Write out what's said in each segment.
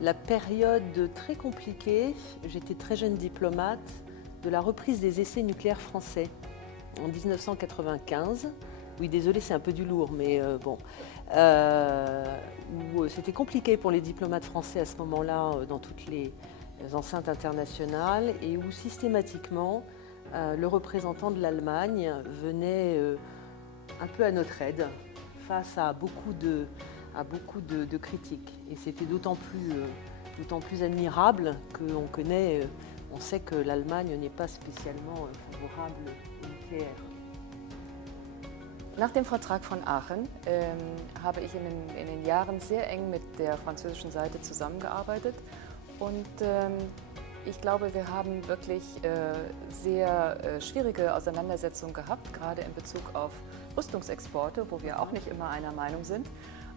la période très compliquée, j'étais très jeune diplomate, de la reprise des essais nucléaires français en 1995. Oui, désolé, c'est un peu du lourd, mais bon. Où c'était compliqué pour les diplomates français à ce moment-là dans toutes les enceintes internationales et où systématiquement le représentant de l'Allemagne venait un peu à notre aide face à beaucoup de critiques. Et c'était d'autant plus admirable qu'on connaît, on sait que l'Allemagne n'est pas spécialement favorable au nucléaire. Nach dem Vertrag von Aachen habe ich in den Jahren sehr eng mit der französischen Seite zusammengearbeitet und ich glaube, wir haben wirklich sehr schwierige Auseinandersetzungen gehabt, gerade in Bezug auf Rüstungsexporte, wo wir auch nicht immer einer Meinung sind.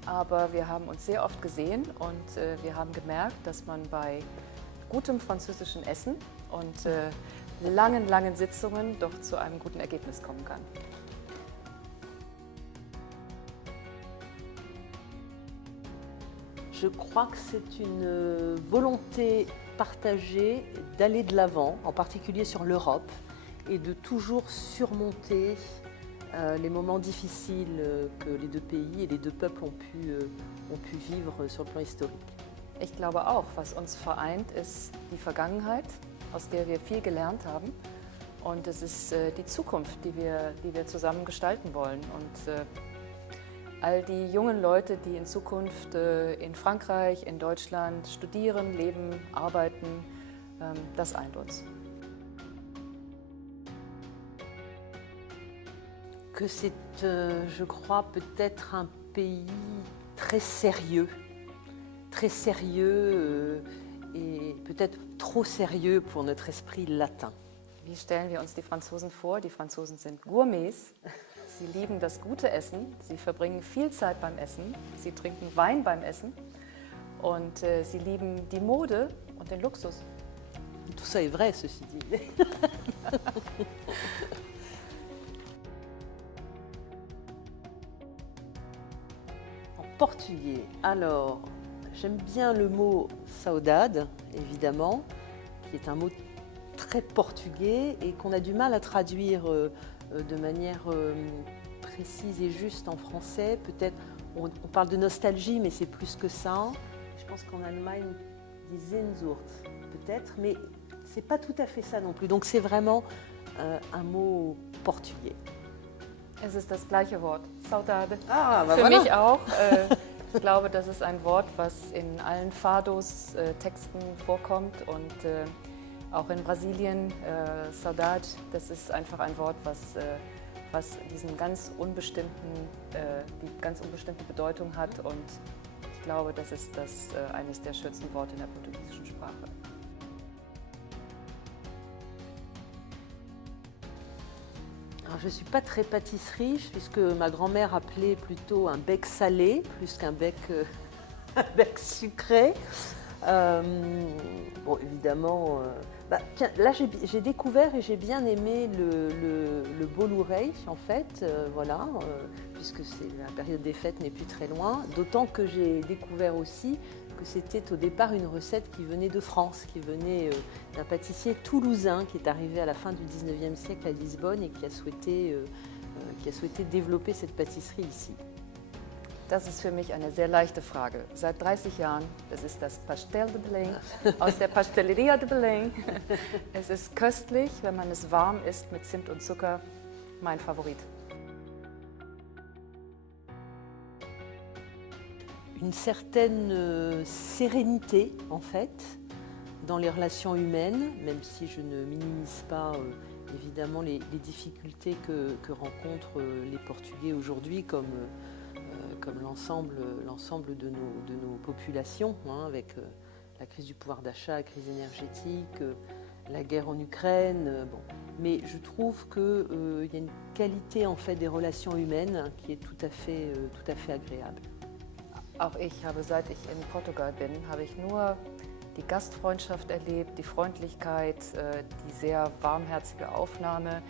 Aber wir haben uns sehr oft gesehen und wir haben gemerkt, dass man bei gutem französischen Essen und langen Sitzungen doch zu einem guten Ergebnis kommen kann. Je crois que c'est une volonté partagée d'aller de l'avant, en particulier sur l'Europe, et de toujours surmonter les moments difficiles que les deux pays et les deux peuples ont pu vivre sur le plan historique. Ich glaube auch, was uns vereint, ist die Vergangenheit, aus der wir viel gelernt haben. Und es ist die Zukunft, die wir zusammen gestalten wollen. Und all die jungen Leute, die in Zukunft in Frankreich, in Deutschland studieren, leben, arbeiten, das eint uns. Que c'est, je crois, peut-être un pays très sérieux et peut-être trop sérieux pour notre esprit latin. Wie stellen wir uns die Franzosen vor? Die Franzosen sind Gourmets. Sie lieben das gute Essen. Sie verbringen viel Zeit beim Essen. Sie trinken Wein beim Essen. Und sie lieben die Mode und den Luxus. Tout ça est vrai, ceci dit. En portugais, alors, j'aime bien le mot saudade, évidemment, qui est un mot très portugais et qu'on a du mal à traduire de manière précise et juste en français. Peut-être, on parle de nostalgie, mais c'est plus que ça. Je pense qu'en Allemagne, on dit Sehnsucht, peut-être, mais c'est pas tout à fait ça non plus. Donc c'est vraiment un mot portugais. Es ist das gleiche Wort, Saudade. Ah, bah Für voilà. mich auch. Ich glaube, das ist ein Wort, was in allen Fados-Texten vorkommt und auch in Brasilien, Saudade, das ist einfach ein Wort, was die ganz unbestimmte Bedeutung hat und ich glaube, das ist eines der schönsten Worte in der portugiesischen Sprache. Alors, je ne suis pas très pâtisserie, puisque ma grand-mère appelait plutôt un bec salé, plus qu'un bec, un bec sucré. Bon, évidemment, tiens, là j'ai découvert et j'ai bien aimé le bolureich, en fait, voilà, puisque la période des fêtes n'est plus très loin. D'autant que j'ai découvert aussi que c'était au départ une recette qui venait de France, qui venait d'un pâtissier toulousain qui est arrivé à la fin du 19e siècle à Lisbonne et qui a souhaité développer cette pâtisserie ici. Das ist für mich eine sehr leichte Frage. Seit 30 Jahren, das ist das Pastel de Belém aus der Pasteleria de Belém. Es ist köstlich, wenn man es warm isst mit Zimt und Zucker, mein Favorit. Une certaine sérénité, en fait, dans les relations humaines, même si je ne minimise pas évidemment les difficultés que rencontrent les Portugais aujourd'hui, comme l'ensemble de nos populations, hein, avec la crise du pouvoir d'achat, la crise énergétique, la guerre en Ukraine. Bon. Mais je trouve qu'il y a une qualité en fait, des relations humaines qui est tout à fait agréable. Auch ich habe, seit ich in Portugal bin, habe ich nur die Gastfreundschaft erlebt, die Freundlichkeit, die sehr warmherzige Aufnahme.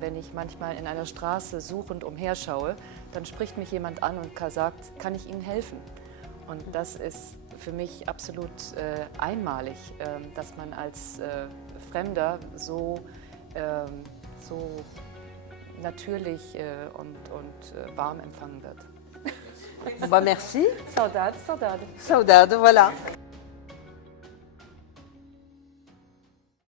Wenn ich manchmal in einer Straße suchend umherschaue, dann spricht mich jemand an und sagt, kann ich Ihnen helfen? Und das ist für mich absolut einmalig, dass man als Fremder so natürlich und warm empfangen wird. Bah, merci. Saudade, saudade. Saudade, voilà.